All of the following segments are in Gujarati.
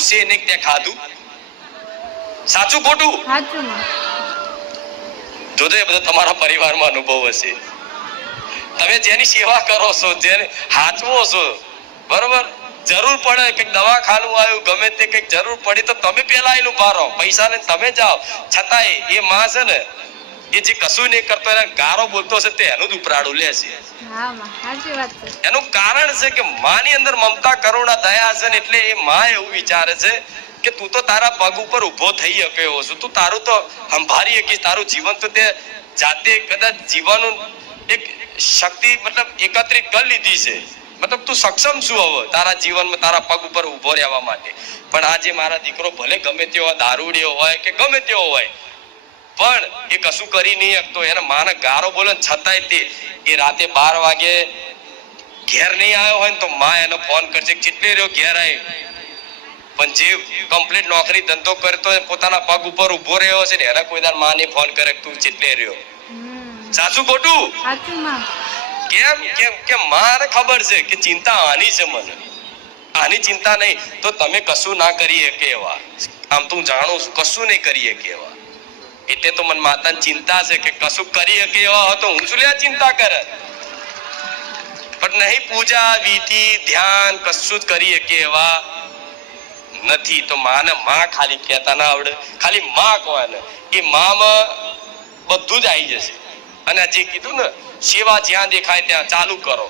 પૂછશે એને કે તે ખાધું? સાચું ખોટું? સાચું. જોજો, એ બધો તમારા પરિવારમાં અનુભવ હશે. તમે જેની સેવા કરો છો, જેને હાચવો છો, બરોબર, જરૂર પડે કંઈક દવાખાનું આવ્યું, ગમે તે કંઈક જરૂર પડી તો તમે પેલા એનું ભારો પૈસા લઈને તમે જાઓ. છતાંય એ માં છે ને, એ જે કશું નહીં કરતો એને ગારો બોલતો હશે તે એનું જ ઉપરાડું લે છે. હા માં, સાચી વાત છે. એનું કારણ છે કે માની અંદર મમતા, કરુણા, દયા છે ને, એટલે એ માં એવું વિચારે છે કે તું તો તારા પગ ઉપર ઊભો થઈ શક્યો છું, તું તારું તો સંભાળી શકીશ, તારું જીવન તો તે જાતે કદાચ જીવવાનું એક શક્તિ મતલબ એકત્રિત કરી લીધી છે, મતલબ તું સક્ષમ છું હવે તારા જીવનમાં તારા પગ ઉપર ઊભો રહેવા માટે. પણ આજે મારા દીકરો ભલે ગમે તેવો દારૂડિયો હોય કે ગમે તેવો હોય, પણ એ કશું કરી નહીં શકતો, એને માને ગારો બોલે છતાંય તે એ રાતે 12 વાગે ઘેર નહીં આવ્યો હોય ને તો માં એને ફોન કરશે કેટલે રહ્યો ઘેર આવી. પણ જે કમ્પ્લીટ નોકરી ધંધો કરતો હોય, પોતાના પગ ઉપર ઊભો રહ્યો છે ને, એને કોઈ દાર માને ફોન કરે તું કેટલે રહ્યો. સાચું ખોટું? સાચું માં. કેમ? કેમ કે મારે ખબર છે કે ચિંતા આની છે, મને આની ચિંતા નહીં તો તમે કશું ના કરી શકે એવા. આમ તો હું જાણું છું કશું નહીં કરી શકે એવા, એટલે તો મને માતાની ચિંતા છે કે કશું કરી શકે એવા હતો હું શું લે ચિંતા કરે. પણ નહીં, પૂજા વિધિ ધ્યાન કશું જ કરી શકે એવા નથી. તો માને માં ખાલી કહેતા ના આવડે, ખાલી માં કહે ને એ મામાં બધું જ આવી જશે. અને જે કીધું ને, સેવા જ્યાં દેખાય ત્યાં ચાલુ કરો,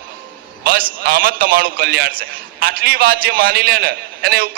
બસ આમ જ તમારું કલ્યાણ છે. આટલી વાત જે માની લે ને એને એવું